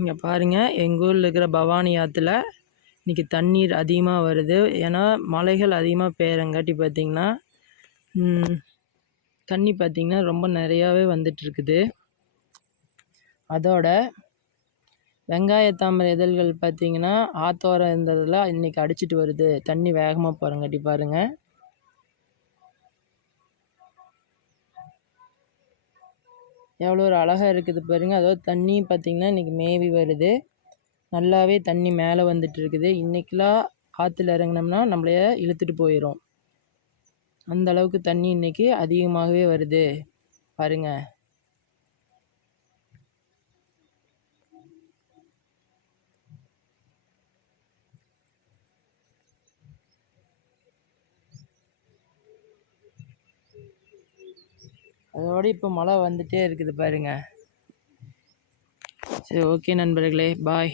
இங்கே பாருங்கள், எங்கள் ஊரில் இருக்கிற பவானி ஆற்றுல இன்றைக்கி தண்ணீர் அதிகமாக வருது. ஏன்னா மழைகள் அதிகமாக பெய்யறங்காட்டி பார்த்திங்கன்னா தண்ணி பார்த்திங்கன்னா ரொம்ப நிறையாவே வந்துட்டுருக்குது. அதோட வெங்காயத்தாமரை இதழ்கள் பார்த்திங்கன்னா ஆத்தோரம் இருந்ததில் இன்றைக்கி அடிச்சிட்டு வருது. தண்ணி வேகமாக போகிறங்காட்டி பாருங்கள். எவ்வளோ ஒரு அழகாக இருக்குது பாருங்கள். அதாவது தண்ணி பார்த்திங்கன்னா இன்றைக்கி மேவி வருது. நல்லாவே தண்ணி மேலே வந்துட்டு இருக்குது. இன்றைக்கெலாம் ஆற்றுல இறங்கினோம்னா நம்மளைய இழுத்துட்டு போயிடும். அந்த அளவுக்கு தண்ணி இன்றைக்கி அதிகமாகவே வருது பாருங்கள். அதோடு இப்போ மழை வந்துகிட்டே இருக்குது பாருங்கள். சரி, ஓகே நண்பர்களே, பாய்.